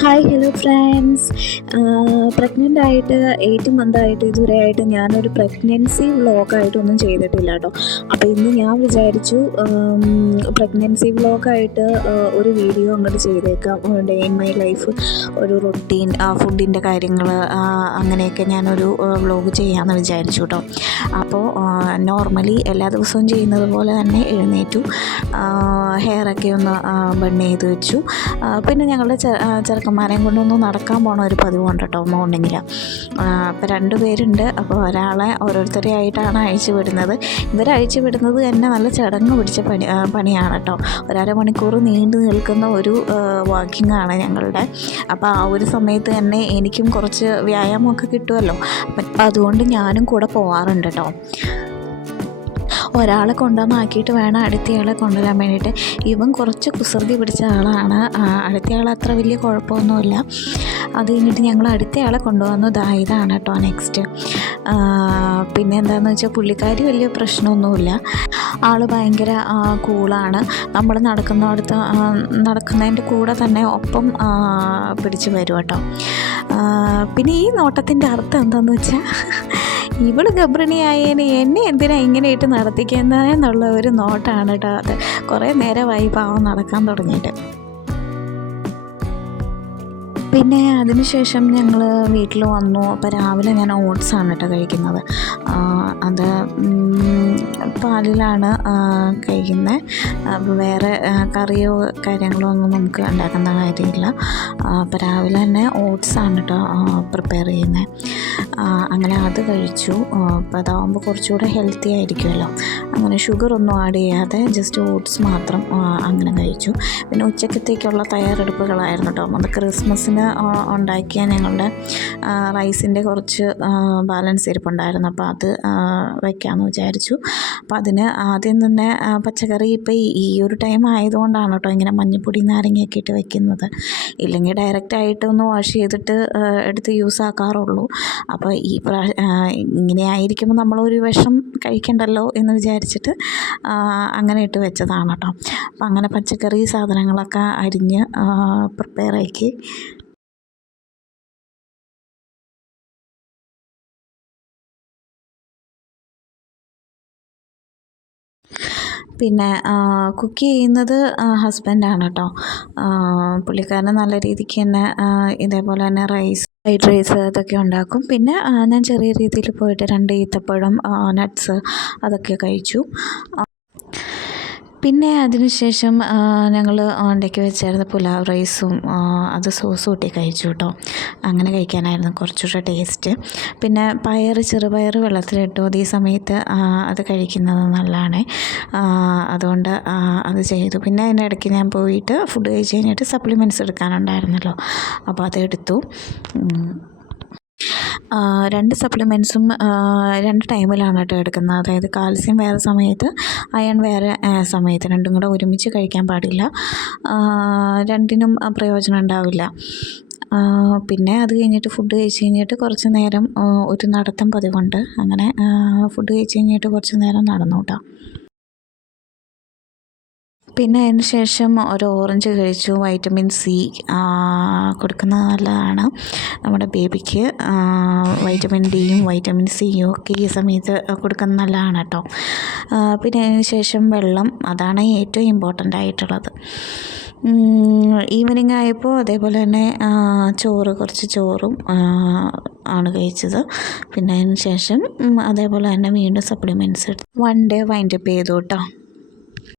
Hi hello friends. Pregnant ആയിട്ട് 8 മന്തായിട്ട് ഇതുവരെയായിട്ട് ഞാനൊരു പ്രഗ്നൻസി വ്ളോഗായിട്ടൊന്നും ചെയ്തിട്ടില്ല കേട്ടോ. അപ്പോൾ ഇന്ന് ഞാൻ വിചാരിച്ചു പ്രഗ്നൻസി വ്ളോഗായിട്ട് ഒരു വീഡിയോ അങ്ങോട്ട് ചെയ്തേക്കാം. ഡേ ഇൻ മൈ ലൈഫ്, ഒരു റൊട്ടീൻ, ഫുഡിൻ്റെ കാര്യങ്ങൾ, അങ്ങനെയൊക്കെ ഞാനൊരു വ്ളോഗ് ചെയ്യാമെന്ന് വിചാരിച്ചു കേട്ടോ. അപ്പോൾ നോർമലി എല്ലാ ദിവസവും ചെയ്യുന്നത് പോലെ തന്നെ എഴുന്നേറ്റു, ഹെയറൊക്കെ ഒന്ന് ബൺ ചെയ്ത് വെച്ചു. പിന്നെ ഞങ്ങളുടെ ചെറുക്കന്മാരെയും കൊണ്ടൊന്ന് നടക്കാൻ പോകണ ഒരു പതിവുണ്ട് കേട്ടോ മോർണിംഗിൽ. അപ്പോൾ 2 പേരുണ്ട്. അപ്പോൾ ഒരാളെ ഓരോരുത്തരെ ആയിട്ടാണ് അഴിച്ചു വിടുന്നത്. ഇവരെ അഴിച്ചു വിടുന്നത് തന്നെ നല്ല ചടങ്ങ് പിടിച്ച പണിയാണ് കേട്ടോ. 1.5 മണിക്കൂർ നീണ്ടു നിൽക്കുന്ന ഒരു വാക്കിംഗ് ആണ് ഞങ്ങളുടെ. അപ്പോൾ ആ ഒരു സമയത്ത് തന്നെ എനിക്കും കുറച്ച് വ്യായാമമൊക്കെ കിട്ടുമല്ലോ. അപ്പം അതുകൊണ്ട് ഞാനും കൂടെ പോകാറുണ്ട് കേട്ടോ. ഒരാളെ കൊണ്ടുവന്നാക്കിയിട്ട് വേണം അടുത്തയാളെ കൊണ്ടുവരാൻ വേണ്ടിയിട്ട്. ഇവൻ കുറച്ച് കുസൃതി പിടിച്ച ആളാണ്. അടുത്തയാൾ അത്ര വലിയ കുഴപ്പമൊന്നുമില്ല. അത് കഴിഞ്ഞിട്ട് ഞങ്ങൾ അടുത്തയാളെ കൊണ്ടുവന്നു. ഇതാണ് കേട്ടോ നെക്സ്റ്റ്. പിന്നെ എന്താണെന്ന് വെച്ചാൽ പുള്ളിക്കാരി വലിയ പ്രശ്നമൊന്നുമില്ല. ആൾ ഭയങ്കര കൂളാണ്. നമ്മൾ നടക്കുന്നതിൻ്റെ കൂടെ തന്നെ ഒപ്പം പിടിച്ച് വരും കേട്ടോ. പിന്നെ ഈ നോട്ടത്തിൻ്റെ അർത്ഥം എന്താണെന്ന് വെച്ചാൽ, ഇവള് ഗർഭിണിയായതിന് എന്നെ എന്തിനാ ഇങ്ങനെ ഇട്ട് നടത്തിക്കുന്നതെന്നുള്ള ഒരു നോട്ടാണ് കേട്ടോ. അത് കുറേ നേരമായി പാവം നടക്കാൻ തുടങ്ങിയിട്ട്. പിന്നെ അതിനുശേഷം ഞങ്ങൾ വീട്ടിൽ വന്നു. അപ്പോൾ രാവിലെ ഞാൻ ഓട്സാണ് കേട്ടോ കഴിക്കുന്നത്. അത് പാലിലാണ് കഴിക്കുന്നത്. അപ്പോൾ വേറെ കറിയോ കാര്യങ്ങളോ ഒന്നും നമുക്ക് ഉണ്ടാക്കുന്ന കാര്യമില്ല. അപ്പോൾ രാവിലെ തന്നെ ഓട്സാണ് കേട്ടോ പ്രിപ്പയർ ചെയ്യുന്നത്. അങ്ങനെ അത് കഴിച്ചു. അപ്പോൾ അതാകുമ്പോൾ കുറച്ചുകൂടെ ഹെൽത്തി ആയിരിക്കുമല്ലോ. അങ്ങനെ ഷുഗറൊന്നും ആഡ് ചെയ്യാതെ ജസ്റ്റ് ഓട്സ് മാത്രം അങ്ങനെ കഴിച്ചു. പിന്നെ ഉച്ചക്കത്തേക്കുള്ള തയ്യാറെടുപ്പുകളായിരുന്നു കേട്ടോ. അത് ക്രിസ്മസിന് ഉണ്ടാക്കിയ ഞങ്ങളുടെ റൈസിൻ്റെ കുറച്ച് ബാലൻസ് ഇരിപ്പുണ്ടായിരുന്നു. അപ്പോൾ അത് വയ്ക്കാമെന്ന് വിചാരിച്ചു. അപ്പോൾ അതിന് ആദ്യം തന്നെ പച്ചക്കറി ഇപ്പോൾ ഈ ഒരു ടൈം ആയതുകൊണ്ടാണ് കേട്ടോ ഇങ്ങനെ മഞ്ഞൾപ്പൊടി നാരങ്ങയൊക്കെ ഇട്ട് വയ്ക്കുന്നത്. ഇല്ലെങ്കിൽ ഡയറക്റ്റായിട്ട് ഒന്ന് വാഷ് ചെയ്തിട്ട് എടുത്ത് യൂസ് ആക്കാറുള്ളൂ. അപ്പോൾ ഇങ്ങനെ ആയിരിക്കുമ്പോൾ നമ്മളൊരു വിഷം കഴിക്കണ്ടല്ലോ എന്ന് വിചാരിച്ചിട്ട് അങ്ങനെ ഇട്ട് വെച്ചതാണ് കേട്ടോ. അപ്പം അങ്ങനെ പച്ചക്കറി സാധനങ്ങളൊക്കെ അരിഞ്ഞ് പ്രിപ്പയർ ആക്കി. പിന്നെ കുക്ക് ചെയ്യുന്നത് ഹസ്ബൻഡാണ് കേട്ടോ. പുള്ളിക്കാരന് നല്ല രീതിക്ക് തന്നെ ഇതേപോലെ തന്നെ ഫ്രൈഡ് റൈസ് അതൊക്കെ ഉണ്ടാക്കും. പിന്നെ ഞാൻ ചെറിയ രീതിയിൽ പോയിട്ട് 2 ഈത്തപ്പഴം, നട്ട്സ് അതൊക്കെ കഴിച്ചു. പിന്നെ അതിനുശേഷം ഞങ്ങൾ ഉണ്ടാക്കി വെച്ചായിരുന്നു പുലാവ് റൈസും, അത് സോസ് കൂട്ടി കഴിച്ചു കേട്ടോ. അങ്ങനെ കഴിക്കാനായിരുന്നു കുറച്ചുകൂടെ ടേസ്റ്റ്. പിന്നെ ചെറുപയർ വെള്ളത്തിലിട്ടു. അതേ സമയത്ത് അത് കഴിക്കുന്നത് നല്ലതാണ്. അതുകൊണ്ട് അത് ചെയ്തു. പിന്നെ അതിൻ്റെ ഇടയ്ക്ക് ഞാൻ പോയിട്ട് ഫുഡ് കഴിച്ച് കഴിഞ്ഞിട്ട് സപ്ലിമെൻറ്റ്സ് എടുക്കാനുണ്ടായിരുന്നല്ലോ, അപ്പോൾ അതെടുത്തു. 2 സപ്ലിമെൻറ്റ്സും 2 ടൈമിലാണ് കേട്ടോ എടുക്കുന്നത്. അതായത് കാൽസ്യം വേറെ സമയത്ത്, അയൺ വേറെ സമയത്ത്. 2ഉം കൂടെ ഒരുമിച്ച് കഴിക്കാൻ പാടില്ല. 2നും പ്രയോജനം ഉണ്ടാവില്ല. പിന്നെ അത് കഴിഞ്ഞിട്ട് ഫുഡ് കഴിച്ച് കഴിഞ്ഞിട്ട് കുറച്ച് നേരം ഒരു നടത്തം പതിവുണ്ട്. അങ്ങനെ ഫുഡ് കഴിച്ച് കഴിഞ്ഞിട്ട് കുറച്ച് നേരം നടന്നു കേട്ടോ. പിന്നെ അതിന് ശേഷം ഒരു ഓറഞ്ച് കഴിച്ചു. വൈറ്റമിൻ സി കൊടുക്കുന്നത് നല്ലതാണ് നമ്മുടെ ബേബിക്ക്. വൈറ്റമിൻ ഡിയും വൈറ്റമിൻ സിയും ഒക്കെ ഈ സമയത്ത് കൊടുക്കുന്നത് നല്ലതാണ് കേട്ടോ. പിന്നെ അതിന് ശേഷം വെള്ളം, അതാണ് ഏറ്റവും ഇമ്പോർട്ടൻ്റ് ആയിട്ടുള്ളത്. ഈവനിങ് ആയപ്പോൾ അതേപോലെ തന്നെ കുറച്ച് ചോറും ആണ് കഴിച്ചത്. പിന്നെ അതിന് ശേഷം അതേപോലെ തന്നെ വീണ്ടും സപ്ലിമെൻറ്റ്സ് എടുത്ത് 1 ഡേ വൈൻഡപ്പ് ചെയ്തു കേട്ടോ.